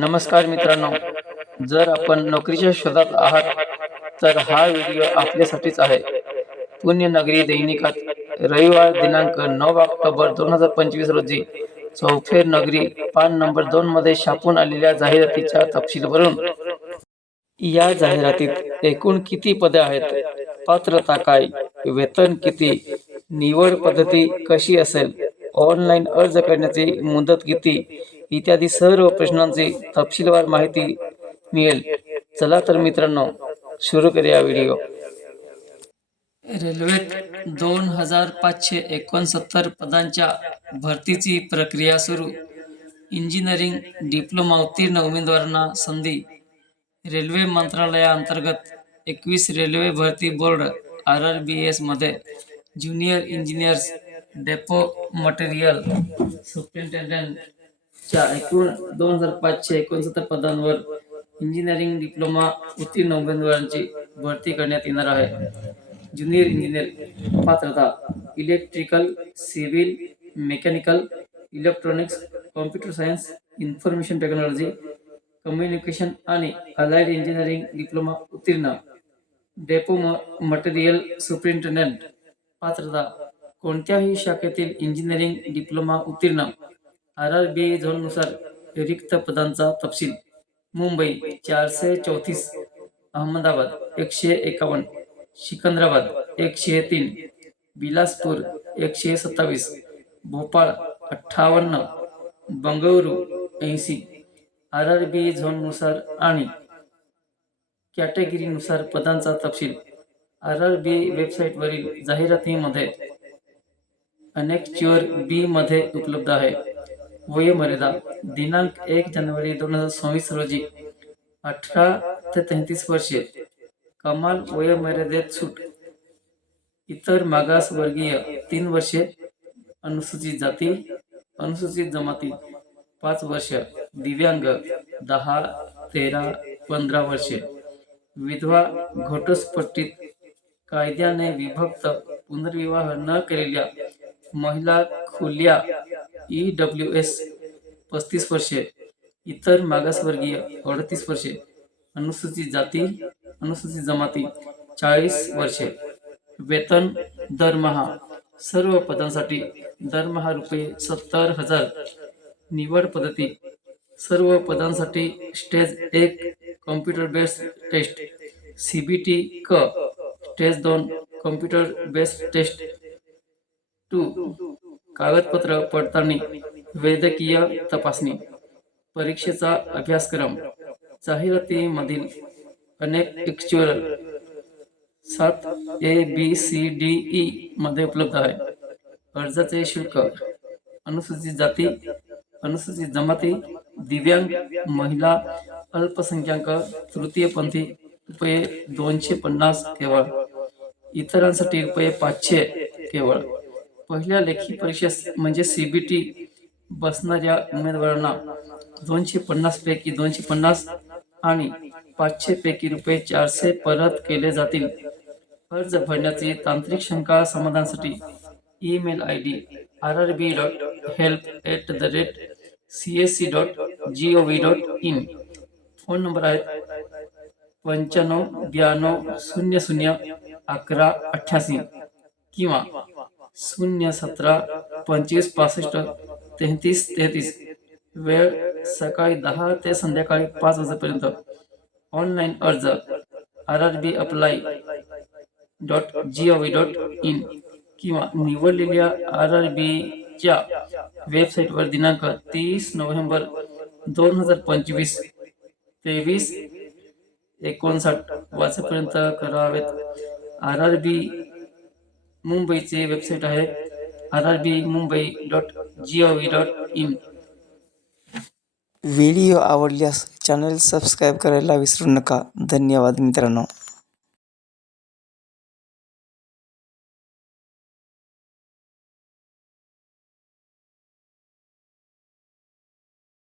नमस्कार मित्रांनो. जर आपण नोकरीच्या शोधात आहात तर हा व्हिडिओ आपल्यासाठीच आहे. पुण्यनगरी दैनिकात रविवार दिनांक नऊ ऑक्टोबर दोन हजार पंचवीस रोजी चौफेर नगरी पान नंबर दोन मध्ये छापून आलेल्या जाहिरातीच्या तपशीलवरून या जाहिरातीत एकूण किती पदे आहेत? पात्रता काय? वेतन किती? निवड पद्धती कशी असेल? ऑनलाईन अर्ज करण्याची मुदत किती? इत्यादी सर्व प्रश्नांची तपशीलवार माहिती मिळेल. चला तर मित्रांनो सुरू करूया व्हिडिओ. रेल्वेत दोन हजार पाचशे एकोणसत्तर पदांच्या भरतीची प्रक्रिया सुरू. इंजिनिअरिंग डिप्लोमा उत्तीर्ण उमेदवारांना संधी. रेल्वे मंत्रालयाअंतर्गत एकवीस रेल्वे भरती बोर्ड आर आर बी एसमध्ये ज्युनियर इंजिनियर्स डेपो मटेरियल च्या एकूण दोन हजार पाचशे एकोणसत्तर पदांवर इंजिनिअरिंग डिप्लोमा उत्तीर्ण उमेदवारांची भरती करण्यात येणार आहे. ज्युनियर इंजिनियर पात्रता electrical civil mechanical electronics computer science information technology communication आणि अलाइड इंजिनिअरिंग डिप्लोमा उत्तीर्ण. डेपो मटेरियल सुप्रिंटेंडंट पात्रता कोणत्याही शाखेतील इंजिनिअरिंग डिप्लोमा उत्तीर्ण. आर आर बी झोननुसार रिक्त पदांचा तपशील. मुंबई चारशे चौतीस. अहमदाबाद एकशे एकावन्न. सिकंदराबाद एकशे तीन. बिलासपूर एकशे सत्तावीस. भोपाळ अठ्ठावन्न. बंगळुरू ऐंशी. आर आर बी झोननुसार आणि कॅटेगरीनुसार पदांचा तपशील. आर आर बी वेबसाईटवरील जाहिरातीमध्ये अनेक बी मध्ये उपलब्ध आहे. वयोमर्यादा दिनांक एक जानेवारी दोन हजार सव्वीस रोजी अठरा ते तेहतीस वर्षे कमाल वयोमर्यादेत सूट इतर मागासवर्गीय तीन वर्षे अनुसूचित जाती अनुसूचित जमाती पाच वर्ष दिव्यांग दहा तेरा पंधरा वर्षे विधवा घटस्फोटित कायद्याने विभक्त पुनर्विवाह न केलेल्या महिला खुल्या ई डब्ल्यू एस पस्तीस वर्षे इतर मागासवर्गीय अडतीस वर्षे अनुसूचित जाती अनुसूचित जमाती चाळीस वर्षे. वेतन दरमहा सर्व पदांसाठी दरमहा रुपये सत्तर हजार. निवड पद्धती सर्व पदांसाठी स्टेज एक computer based test. C B T क स्टेज दोन कॉम्प्युटर बेस्ड टेस्ट. टू कागदपत्र पडताळणी वैद्यकीय तपासणी परीक्षेचा अभ्यासक्रम जाहिरातीमधील अनेक एक्च्युअल सात A B C D E मध्ये उपलब्ध आहे. अर्जाचे शुल्क अनुसूचित जाती अनुसूचित जमाती दिव्यांग महिला अल्पसंख्याक तृतीयपंथी रुपये दोनशे पन्नास केवळ. इतरांसाठी रुपये पाचशे केवळ. पहिल्या लेखी परीक्षेस म्हणजे सीबीटी बसणाऱ्या उमेदवारांना दोनशे पन्नास पैकी दोनशे पन्नास आणि पाचशे पैकी रुपये चारशे परत केले जातील. अर्ज भरण्याची तांत्रिक शंका समाधानासाठी email I D R R B dot help at the rate C S C dot G O V dot in. Phone number आहेत पंच्याण्णव ब्याण्णव शून्य शून्य अकरा अठ्ठ्याऐंशी किंवा शून्य सतरा पंचवीस पासष्ट तेहतीस तेहतीस. वेळ सकाळी दहा ते संध्याकाळी पाच वाजेपर्यंत. ऑनलाईन अर्ज R R B apply dot G O V dot in किंवा निवडलेल्या आर आर बीच्या वेबसाईटवर दिनांक तीस नोव्हेंबर दोन हजार पंचवीस तेवीस एकोणसाठ वाजेपर्यंत करावेत. आर आर बी मुंबईचे वेबसाईट आहे. R R B Mumbai dot G O V dot in video आवडल्यास चॅनल सबस्क्राईब करायला विसरू नका. धन्यवाद मित्रांनो.